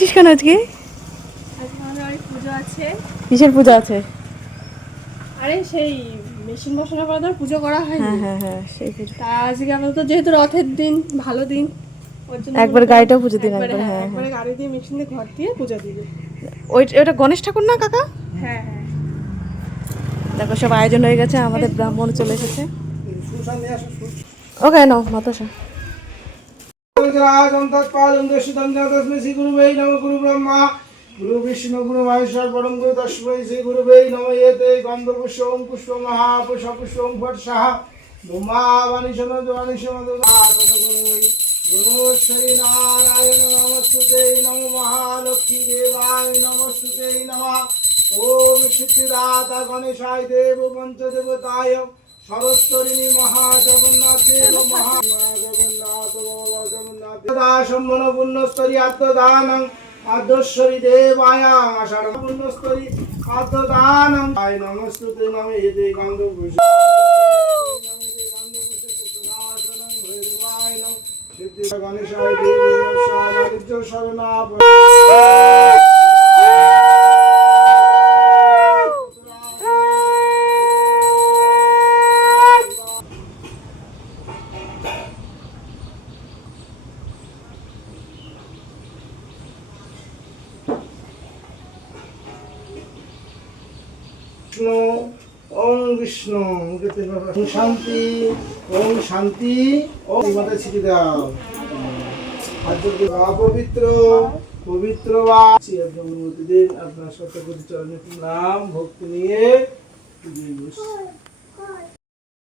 ঠিক কেন আজকে পুজো আছে। কিসের পূজা আছে? আরে সেই মেশিন বসানোর পর ধর পুজো করা হয়। হ্যাঁ হ্যাঁ হ্যাঁ, সেই পুজো। তা আজকে আপাতত যেহেতু রথের দিন, ভালো দিন, ওর জন্য একবার গাড়িটাও পুজো দিন একবারে, একবার। হ্যাঁ হ্যাঁ একবারে হ্যাঁ, গাড়ি দিয়ে মেশিন দিয়ে ঘর দিয়ে পূজা দিবে। ওটা গণেশ ঠাকুর না কাকা? হ্যাঁ হ্যাঁ, দেখো সব আয়োজন হয়ে গেছে, আমাদের ব্রাহ্মণ চলে এসেছে। ওকে নাও মাতাসা। গুরু ব্রহ্মা গুরু বিষ্ণু গুরু মহেশ্বর পরম গুরু তস্मै শ্রী গুরুবে নমঃ। এতে গন্ধ পুষ্পং পুষ্প মহাপুষ্প পুষ্পং বর্ষাঃ ধূমাবানি সনদ্বানি গুরু শ্রী নারায়ণ নমস্তুতে নমো মহালক্ষ্মী দেবায় নমস্তুতে নমঃ। ওম সিদ্ধিদাতা গণেশায় দেব পঞ্চদেবতায় শরৎতরিণী মহাজগন্নাথ দেব মহাজগন্নাথ জগন্নাথ দাসম্মন পুণ্যস্তরী আত্মদানং আদ্যশ্বরী দেবায়া আষাঢ় পুণ্যস্তরী আত্মদানং আয় নমস্তুতে নমঃ। এতে গন্ধ পুষ্প গণেশায় দেব বাণিজ্য শরণা ওম বিষ্ণু ওম শান্তি ওম শান্তি ওম মাতা শিখে দাও। পবিত্র পবিত্র দিন আপনার সত্যপতি চরণে নাম ভক্তি নিয়ে